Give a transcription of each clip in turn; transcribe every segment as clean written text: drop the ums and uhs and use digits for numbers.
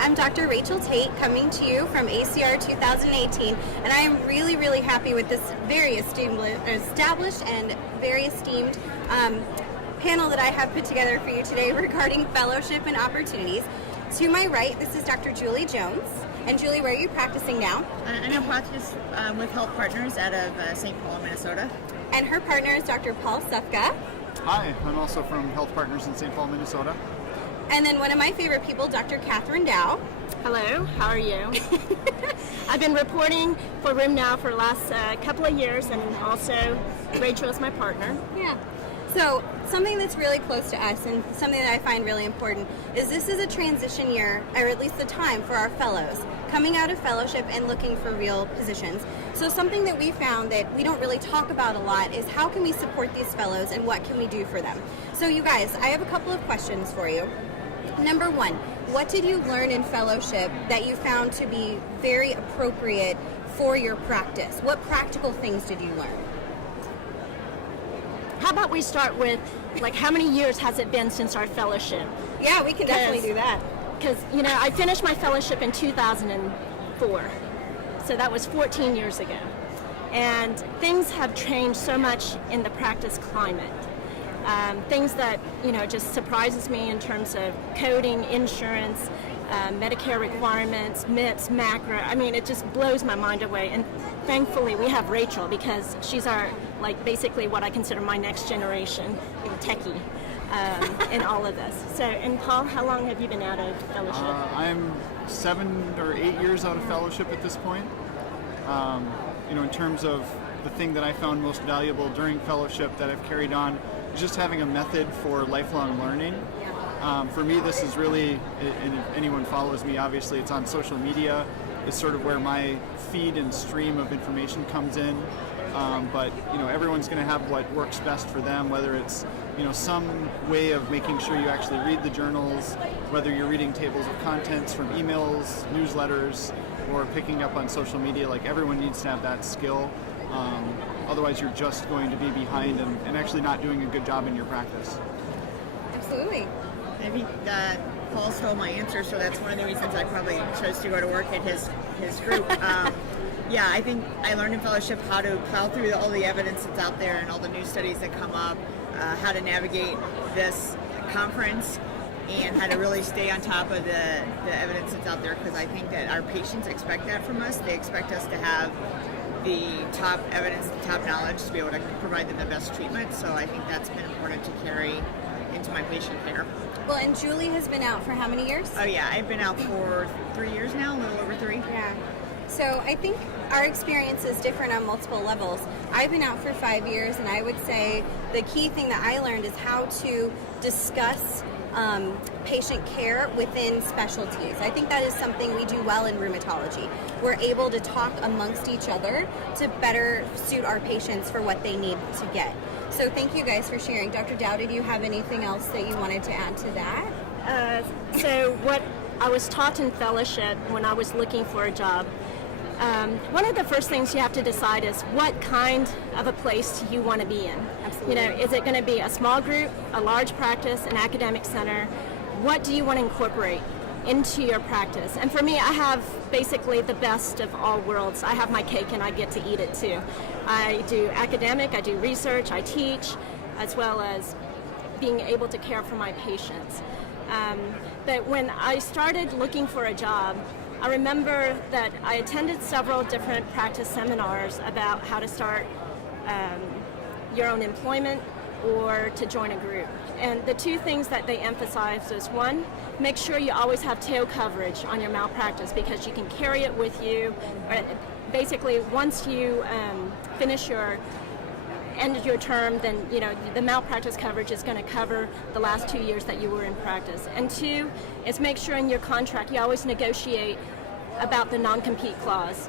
I'm Dr. Rachel Tate coming to you from ACR 2018, and I am really, really happy with this very established and very esteemed panel that I have put together for you today regarding fellowship and opportunities. To my right, this is Dr. Julie Jones. And Julie, where are you practicing now? I'm a practice with Health Partners out of St. Paul, Minnesota. And her partner is Dr. Paul Sufka. Hi, I'm also from Health Partners in St. Paul, Minnesota. And then one of my favorite people, Dr. Catherine Dow. Hello, how are you? I've been reporting for Rheum now for the last couple of years, and also Rachel is my partner. Yeah. So something that's really close to us and something that I find really important is this is a transition year, or at least the time for our fellows, coming out of fellowship and looking for real positions. So something that we found that we don't really talk about a lot is how can we support these fellows and what can we do for them? So you guys, I have a couple of questions for you. Number one, what did you learn in fellowship that you found to be very appropriate for your practice? What practical things did you learn? How about we start with, like, how many years has it been since our fellowship? Yeah, we can definitely do that. Because, you know, I finished my fellowship in 2004, so that was 14 years ago. And things have changed so much in the practice climate. Things that, you know, just surprises me in terms of coding, insurance, Medicare requirements, MIPS, macro. I mean, it just blows my mind away. And thankfully, we have Rachel because she's our, like, basically what I consider my next generation techie in all of this. So, and Paul, how long have you been out of fellowship? I'm 7 or 8 years out of fellowship at this point. You know, in terms of the thing that I found most valuable during fellowship that I've carried on is just having a method for lifelong learning. For me, this is really, and if anyone follows me, obviously it's on social media. It's sort of where my feed and stream of information comes in. But you know, everyone's going to have what works best for them, whether it's, you know, some way of making sure you actually read the journals, whether you're reading tables of contents from emails, newsletters, or picking up on social media. Like, everyone needs to have that skill. Otherwise, you're just going to be behind and actually not doing a good job in your practice. Absolutely. I think Paul stole my answer, so that's one of the reasons I probably chose to go to work at his group. Yeah, I think I learned in fellowship how to plow through all the evidence that's out there and all the new studies that come up, how to navigate this conference, and how to really stay on top of the evidence that's out there, because I think that our patients expect that from us. They expect us to have the top evidence, the top knowledge to be able to provide them the best treatment. So I think that's been important to carry into my patient care. Well, and Julie has been out for how many years? Oh yeah, I've been out for 3 years now, a little over 3. Yeah. So I think our experience is different on multiple levels. I've been out for 5 years, and I would say the key thing that I learned is how to discuss patient care within specialties. I think that is something we do well in rheumatology. We're able to talk amongst each other to better suit our patients for what they need to get. So thank you guys for sharing. Dr. Dow, did you have anything else that you wanted to add to that? So what I was taught in fellowship when I was looking for a job, one of the first things you have to decide is what kind of a place you want to be in. Absolutely. You know, is it going to be a small group, a large practice, an academic center? What do you want to incorporate into your practice? And for me, I have basically the best of all worlds. I have my cake and I get to eat it too. I do academic, I do research, I teach, as well as being able to care for my patients. But when I started looking for a job, I remember that I attended several different practice seminars about how to start your own employment or to join a group. And the two things that they emphasized is, one, make sure you always have tail coverage on your malpractice, because you can carry it with you. Basically, once you finish your end of your term, then, you know, the malpractice coverage is going to cover the last 2 years that you were in practice. And two is make sure in your contract you always negotiate about the non-compete clause.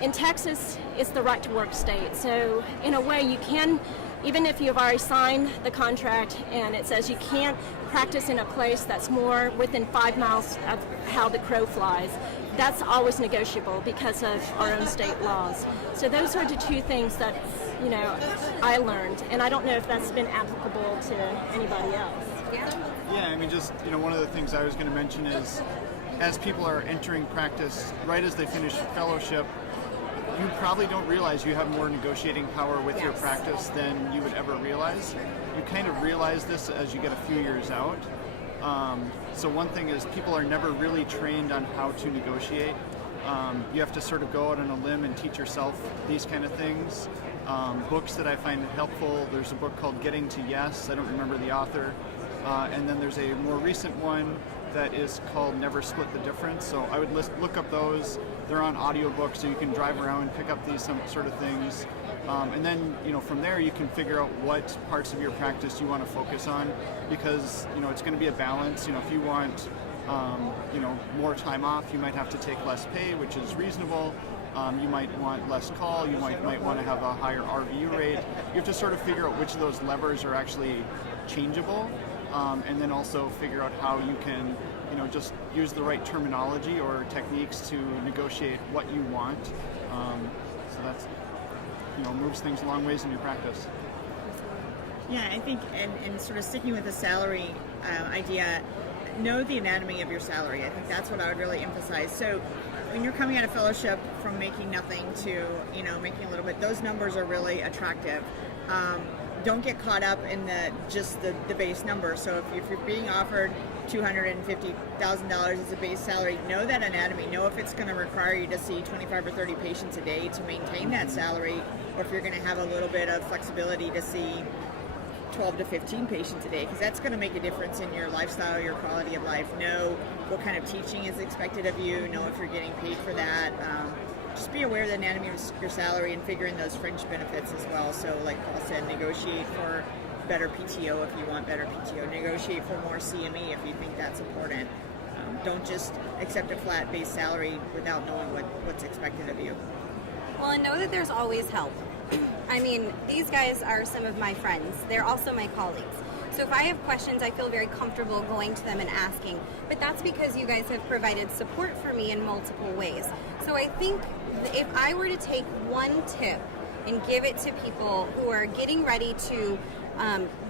In Texas, it's the right to work state. So in a way, you can, even if you've already signed the contract and it says you can't practice in a place that's more within 5 miles of how the crow flies, that's always negotiable because of our own state laws. So those are the two things that, you know, I learned, and I don't know if that's been applicable to anybody else. Yeah, I mean, just, you know, one of the things I was going to mention is, as people are entering practice, right as they finish fellowship, you probably don't realize you have more negotiating power with your practice than you would ever realize. You kind of realize this as you get a few years out. So one thing is people are never really trained on how to negotiate. You have to sort of go out on a limb and teach yourself these kind of things. Books that I find helpful, there's a book called Getting to Yes, I don't remember the author, and then there's a more recent one that is called Never Split the Difference. So I would look up those. They're on audiobooks, so you can drive around and pick up these some sort of things. And then, from there you can figure out what parts of your practice you want to focus on, because, it's going to be a balance. If you want, more time off, you might have to take less pay, which is reasonable. You might want less call, you might want to have a higher RVU rate. You have to sort of figure out which of those levers are actually changeable, and then also figure out how you can, just use the right terminology or techniques to negotiate what you want. So that's, moves things a long ways in your practice. Yeah, I think, and sort of sticking with the salary idea, know the anatomy of your salary. I think that's what I would really emphasize. So when you're coming out of fellowship from making nothing to, making a little bit, those numbers are really attractive. Don't get caught up in the base number. So if you're being offered $250,000 as a base salary, know that anatomy. Know if it's going to require you to see 25 or 30 patients a day to maintain that salary, or if you're going to have a little bit of flexibility to see 12 to 15 patients a day, because that's going to make a difference in your lifestyle, your quality of life. Know what kind of teaching is expected of you. Know if you're getting paid for that. Just be aware of the anatomy of your salary and figure in those fringe benefits as well. So like Paul said, negotiate for better PTO if you want better PTO. Negotiate for more CME if you think that's important. Don't just accept a flat base salary without knowing what's expected of you. Well, and know that there's always help. I mean, these guys are some of my friends. They're also my colleagues. So if I have questions, I feel very comfortable going to them and asking. But that's because you guys have provided support for me in multiple ways. So I think if I were to take one tip and give it to people who are getting ready to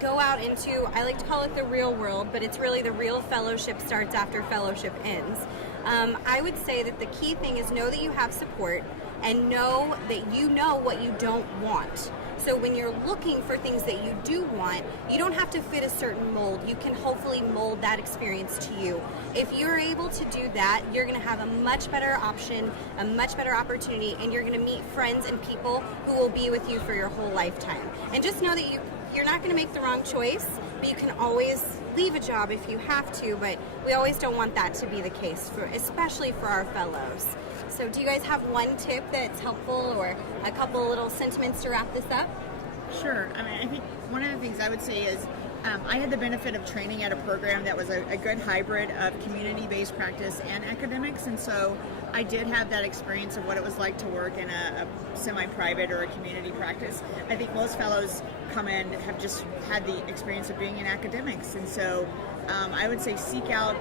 go out into, I like to call it the real world, but it's really the real fellowship starts after fellowship ends. I would say that the key thing is know that you have support and know that you know what you don't want. So when you're looking for things that you do want, you don't have to fit a certain mold. You can hopefully mold that experience to you. If you're able to do that, you're going to have a much better option, a much better opportunity, and you're going to meet friends and people who will be with you for your whole lifetime. And just know that you're not going to make the wrong choice, but you can always leave a job if you have to, but we always don't want that to be the case, especially for our fellows. So do you guys have one tip that's helpful or a couple little sentiments to wrap this up? Sure. I mean, I think one of the things I would say is I had the benefit of training at a program that was a good hybrid of community-based practice and academics, and so I did have that experience of what it was like to work in a semi-private or a community practice. I think most fellows come in have just had the experience of being in academics, and so I would say seek out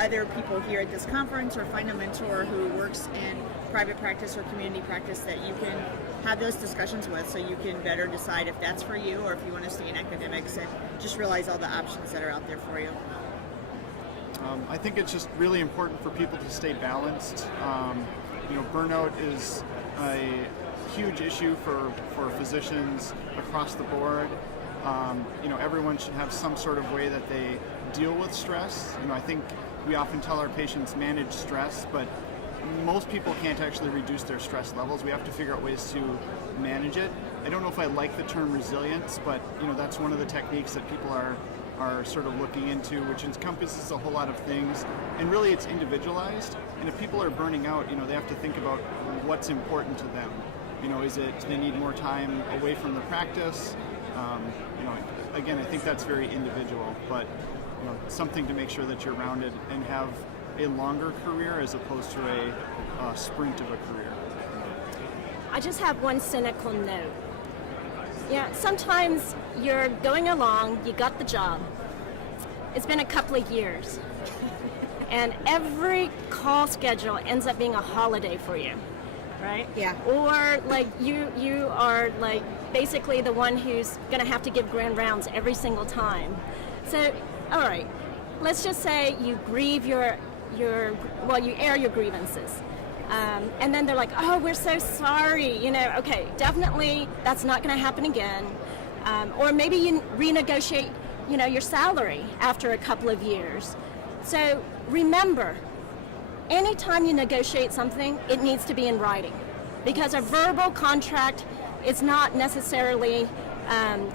other people here at this conference or find a mentor who works in private practice or community practice that you can have those discussions with, so you can better decide if that's for you or if you want to stay in academics, and just realize all the options that are out there for you. I think it's just really important for people to stay balanced. Burnout is a huge issue for physicians across the board. Everyone should have some sort of way that they deal with stress. I think we often tell our patients manage stress, but most people can't actually reduce their stress levels. We have to figure out ways to manage it. I don't know if I like the term resilience, but that's one of the techniques that people are sort of looking into, which encompasses a whole lot of things, and really it's individualized. And if people are burning out, they have to think about what's important to them. Is it they need more time away from the practice? Again, I think that's very individual, but something to make sure that you're rounded and have a longer career as opposed to a sprint of a career. I just have one cynical note. Yeah, sometimes you're going along, you got the job. It's been a couple of years. And every call schedule ends up being a holiday for you, right? Yeah. Or like you are like basically the one who's gonna have to give grand rounds every single time. So, all right, let's just say you grieve your you air your grievances. And then they're like, oh, we're so sorry. Okay, definitely that's not going to happen again. Or maybe you renegotiate, your salary after a couple of years. So remember, anytime you negotiate something, it needs to be in writing, because a verbal contract is not necessarily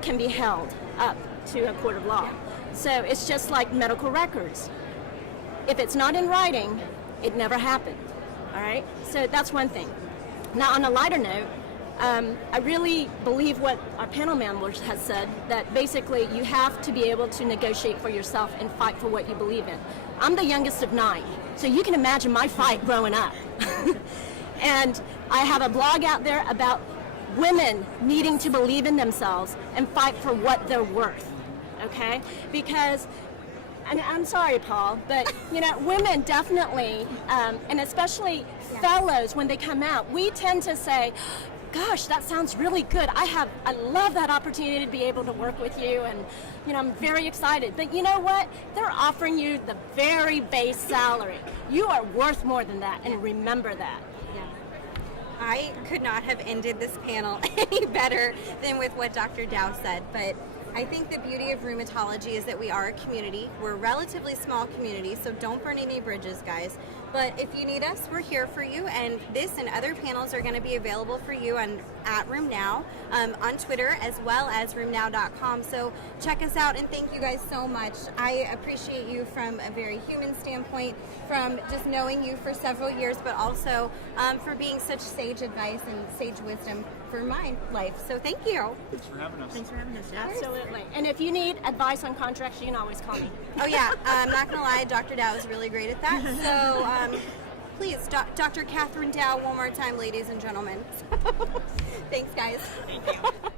can be held up to a court of law. So it's just like medical records. If it's not in writing, it never happened. All right? So that's one thing. Now, on a lighter note, I really believe what our panel member has said, that basically you have to be able to negotiate for yourself and fight for what you believe in. I'm the youngest of 9, so you can imagine my fight growing up. And I have a blog out there about women needing to believe in themselves and fight for what they're worth, okay? Because, and I'm sorry, Paul, but, women definitely, and especially fellows, when they come out, we tend to say, gosh, that sounds really good. I love that opportunity to be able to work with you, and I'm very excited. But you know what? They're offering you the very base salary. You are worth more than that, and remember that. Yeah. I could not have ended this panel any better than with what Dr. Dow said, but I think the beauty of rheumatology is that we are a community. We're a relatively small community, so don't burn any bridges, guys. But if you need us, we're here for you, and this and other panels are going to be available for you at RheumNow on Twitter, as well as rheumnow.com. So check us out, and thank you guys so much. I appreciate you from a very human standpoint, from just knowing you for several years, but also for being such sage advice and sage wisdom for my life. So thank you. Thanks for having us. Thanks for having us. Absolutely. And if you need advice on contracts, you can always call me. Oh yeah, I'm not gonna lie, Dr. Dow is really great at that. So please, Dr. Catherine Dow, one more time, ladies and gentlemen. Thanks, guys. Thank you.